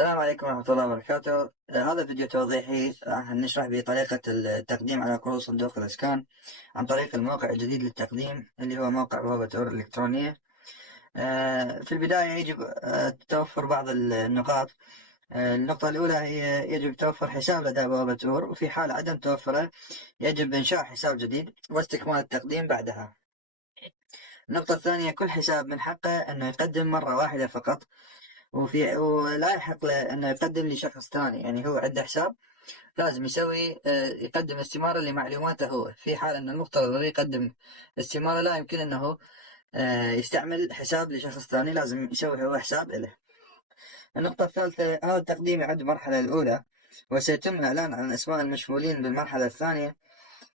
السلام عليكم ورحمة الله وبركاته. هذا فيديو توضيحي راح نشرح به طريقة التقديم على قروض صندوق الإسكان عن طريق الموقع الجديد للتقديم اللي هو موقع بوابة أور الإلكترونية. في البداية يجب توفر بعض النقاط. النقطة الأولى هي يجب توفر حساب لدى بوابة أور، وفي حال عدم توفره يجب إنشاء حساب جديد واستكمال التقديم بعدها. النقطة الثانية، كل حساب من حقه أنه يقدم مرة واحدة فقط، ولا يحق له انه يقدم لشخص ثاني. يعني هو عنده حساب لازم يقدم استمارة لمعلوماته هو، في حال ان المفترض الذي يقدم استمارة لا يمكن انه يستعمل حساب لشخص ثاني، لازم يسوي هو حساب له. النقطة الثالثة، هذا التقديم يعد المرحلة الأولى، وسيتم الإعلان عن أسماء المشمولين بالمرحلة الثانية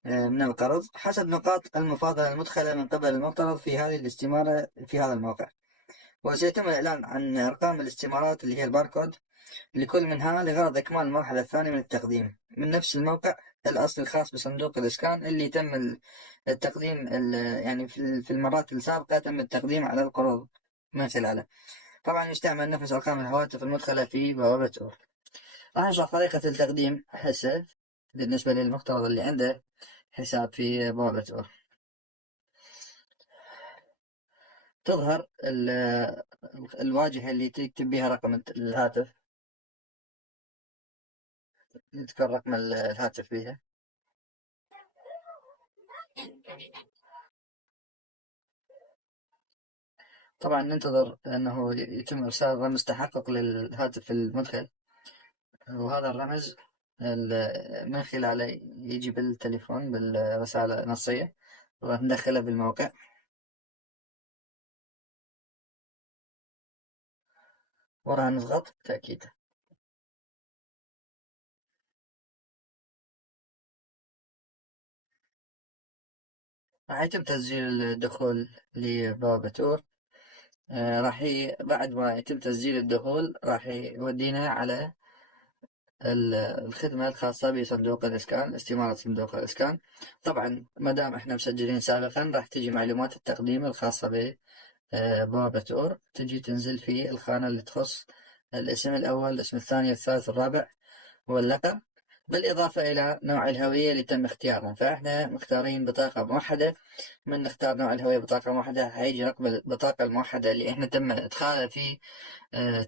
من القرض حسب نقاط المفاضلة المدخلة من قبل المفترض في هذه الاستمارة في هذا الموقع. وسيتم الإعلان عن أرقام الاستمارات اللي هي الباركود لكل منها لغرض إكمال المرحلة الثانية من التقديم من نفس الموقع الأصلي الخاص بصندوق الإسكان اللي تم التقديم، يعني في المرات السابقة تم التقديم على القروض من خلاله. طبعا يستعمل نفس أرقام الهواتف المدخلة في بوابة أور. راح نشرح طريقة التقديم هسه بالنسبة للمفترض اللي عنده حساب في بوابة أور. تظهر الواجهة اللي تكتب بها رقم الهاتف، يذكر رقم الهاتف بها. طبعا ننتظر أنه يتم إرسال رمز تحقق للهاتف المدخل، وهذا الرمز من خلاله يجي بالتليفون بالرسالة النصية، وراح ندخله بالموقع. وراح نضغط تأكيد. راح يتم تسجيل الدخول لبوابة أور. بعد ما يتم تسجيل الدخول راح يودينا على الخدمة الخاصة بصندوق الإسكان، استمارة صندوق الإسكان. طبعا ما دام احنا مسجلين سابقا راح تجي معلومات التقديم الخاصة ببوابة أور، تجي تنزل في الخانة اللي تخص الاسم الأول، الاسم الثاني، الثالث، الرابع واللقب، بالإضافة إلى نوع الهوية اللي تم اختيارها. فإحنا مختارين بطاقة موحدة. من نختار نوع الهوية بطاقة موحدة هيجي رقم البطاقة الموحدة اللي إحنا تم إدخالها في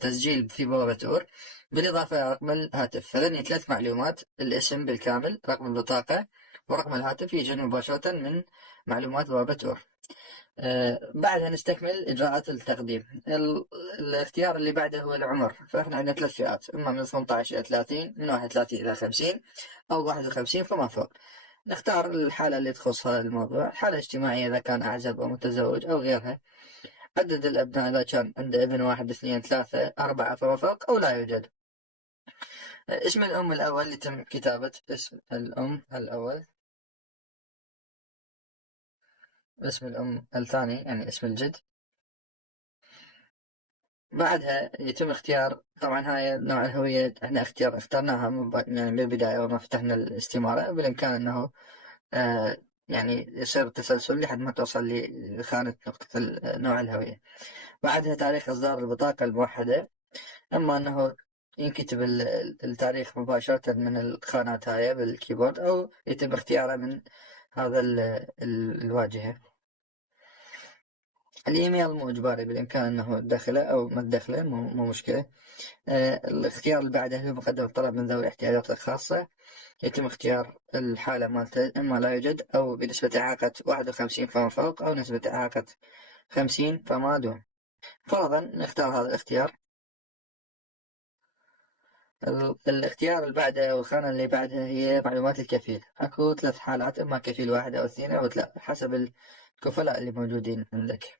تسجيل في بوابة أور، بالإضافة إلى رقم الهاتف. فلني 3 معلومات: الاسم بالكامل، رقم البطاقة، ورقم الهاتف، يجون مباشرة من معلومات بوابة أور. بعدها نستكمل إجراءات التقديم. الاختيار اللي بعده هو العمر، فإحنا عندنا 3 فئات: إما من 18 إلى 30، من 31 إلى 50، أو 51 فما فوق. نختار الحالة اللي تخص هذا الموضوع، حالة اجتماعية إذا كان أعزب أو متزوج أو غيرها. عدد الأبناء إذا كان عنده ابن 1، 2، 3، 4 فما فوق أو لا يوجد. اسم الأم الأول يتم كتابة اسم الأم الأول. اسم الأم الثاني يعني اسم الجد. بعدها يتم اختيار، طبعا هاي نوع الهوية احنا اخترناها يعني من البداية وما فتحنا الاستمارة، بالإمكان أنه آه يعني يصير تسلسل لحد ما توصل لخانة نقطة نوع الهوية. بعدها تاريخ إصدار البطاقة الموحدة، أما أنه ينكتب التاريخ مباشرة من الخانات هاي بالكيبورد، أو يتم اختياره من هذا الواجهة. الإيميل مو إجباري، بالإمكان أنه تدخله أو ما تدخله، مو مشكلة. الاختيار اللي بعده هو مقدم الطلب من ذوي الاحتياجات الخاصة. يتم اختيار الحالة مالته، إما لا يوجد، أو بنسبة إعاقة 51 فما فوق، أو نسبة إعاقة 50 فما دون. فرضا نختار هذا الاختيار. الاختيار اللي بعده أو الخانة اللي بعدها هي معلومات الكفيل. أكو 3 حالات: إما كفيل 1 أو 2 أو 3 حسب الكفلاء اللي موجودين عندك.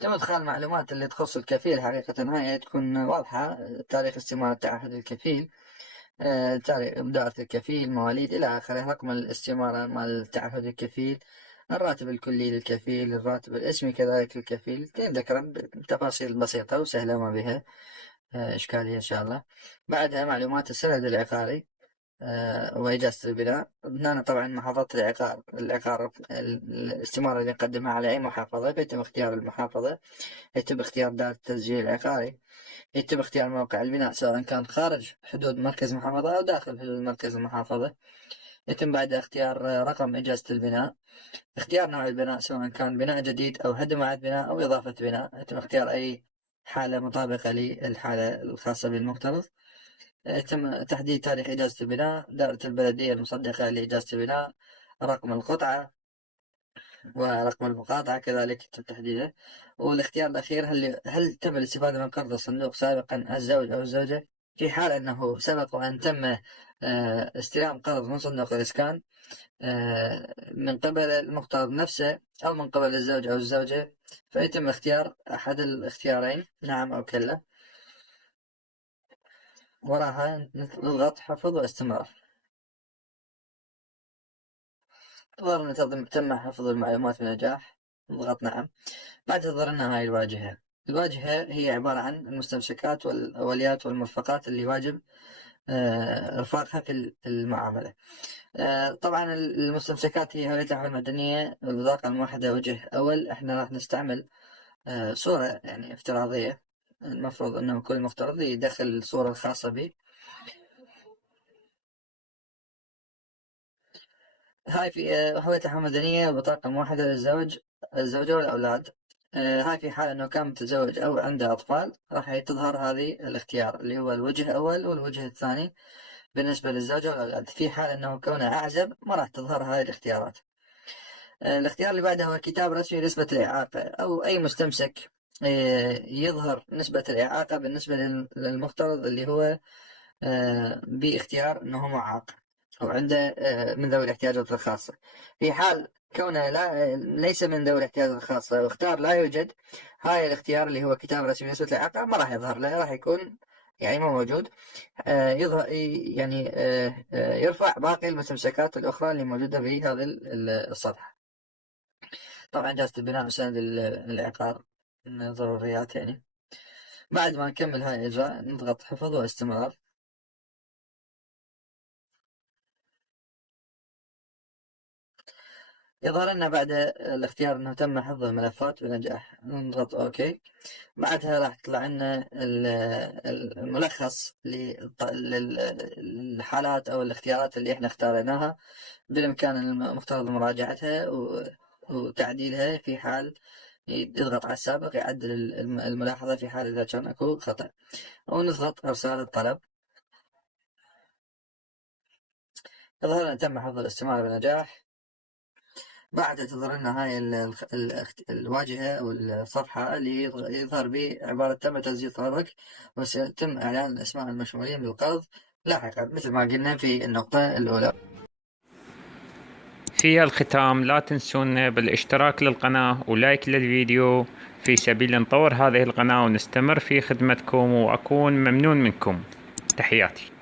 تم إدخال المعلومات اللي تخص الكفيل. حقيقة هاي تكون واضحة: تاريخ استمارة تعهد الكفيل، تاريخ إبداعة الكفيل، مواليد إلى آخره، رقم الاستمارة مال تعهد الكفيل، الراتب الكلي للكفيل، الراتب الاسمي كذلك للكفيل. تذكر بتفاصيل بسيطة وسهلة ما بها إشكالية إن شاء الله. بعدها معلومات السند العقاري وإجازة البناء. هنا طبعا محافظة العقار الاستمارة اللي نقدمها على أي محافظة، فيتم اختيار المحافظة، يتم اختيار دائرة التسجيل العقاري، يتم اختيار موقع البناء سواء كان خارج حدود مركز المحافظة أو داخل حدود مركز المحافظة. يتم بعدها اختيار رقم إجازة البناء، اختيار نوع البناء سواء كان بناء جديد أو هدم إعادة بناء أو إضافة بناء. يتم اختيار أي حالة مطابقة للحالة الخاصة بالمفترض. يتم تحديد تاريخ إجازة البناء، دائرة البلدية المصدقة لإجازة البناء، رقم القطعة ورقم المقاطعة كذلك يتم تحديده. والاختيار الأخير: هل تم الاستفادة من قرض الصندوق سابقا الزوج أو الزوجة؟ في حال أنه سبق وأن تم استلام قرض من صندوق الإسكان من قبل المقترض نفسه أو من قبل الزوج أو الزوجة، فيتم اختيار أحد الاختيارين، نعم أو كلا. وراها نضغط حفظ واستمرار. تظهر أن تم حفظ المعلومات بنجاح، نضغط نعم. بعد تظهر لنا هاي الواجهة. الواجهة هي عبارة عن المستمسكات والأوليات والمرفقات اللي واجب إرفاقها في المعاملة. طبعا المستمسكات هي هوية الأحوال المدنية، البطاقة الموحدة وجه أول. احنا راح نستعمل صورة يعني افتراضية، المفروض أنه كل مفترض يدخل الصورة الخاصة به. هاي في هوية الأحوال المدنية والبطاقة الموحدة للزوج، الزوجة والأولاد. هاي في حال أنه كان متزوج أو عنده أطفال راح تظهر هذه الاختيار اللي هو الوجه الأول والوجه الثاني بالنسبة للزوجة والأولاد. في حال أنه كونه أعزب ما راح تظهر هاي الاختيارات. الاختيار اللي بعده هو كتاب رسمي نسبة الإعاقة، أو أي مستمسك يظهر نسبة الإعاقة بالنسبة للمفترض اللي هو باختيار أنه معاق أو عنده من ذوي الاحتياجات الخاصة. في حال كونه ليس من ذوي الاحتياجات الخاصة واختار لا يوجد، هاي الاختيار اللي هو كتاب رسمي نسبة الإعاقة ما راح يظهر له، راح يكون يعني مو موجود. يظهر يعني يرفع باقي المستمسكات الأخرى اللي موجودة في هذه الصفحة. طبعا جائزة البناء وسند العقار من ضروريات يعني. بعد ما نكمل هاي الأجزاء نضغط حفظ واستمرار. يظهر لنا بعد الاختيار انه تم حفظ الملفات بنجاح، نضغط اوكي. بعدها راح يطلع لنا الملخص للحالات او الاختيارات اللي احنا اختارناها، بالامكان المفترض مراجعتها وتعديلها في حال يضغط على السابق يعدل الملاحظة في حال إذا كان أكو خطأ، ونضغط إرسال الطلب. يظهر لنا تم حفظ الاستمارة بنجاح. بعد تظهر لنا هاي الواجهة أو الصفحة اللي يظهر به عبارة تم تسجيل طلبك وسيتم إعلان الأسماء المشمولين بالقرض لاحقا، مثل ما قلنا في النقطة الأولى. في الختام لا تنسون بالاشتراك للقناة ولايك للفيديو في سبيل نطور هذه القناة ونستمر في خدمتكم، وأكون ممنون منكم. تحياتي.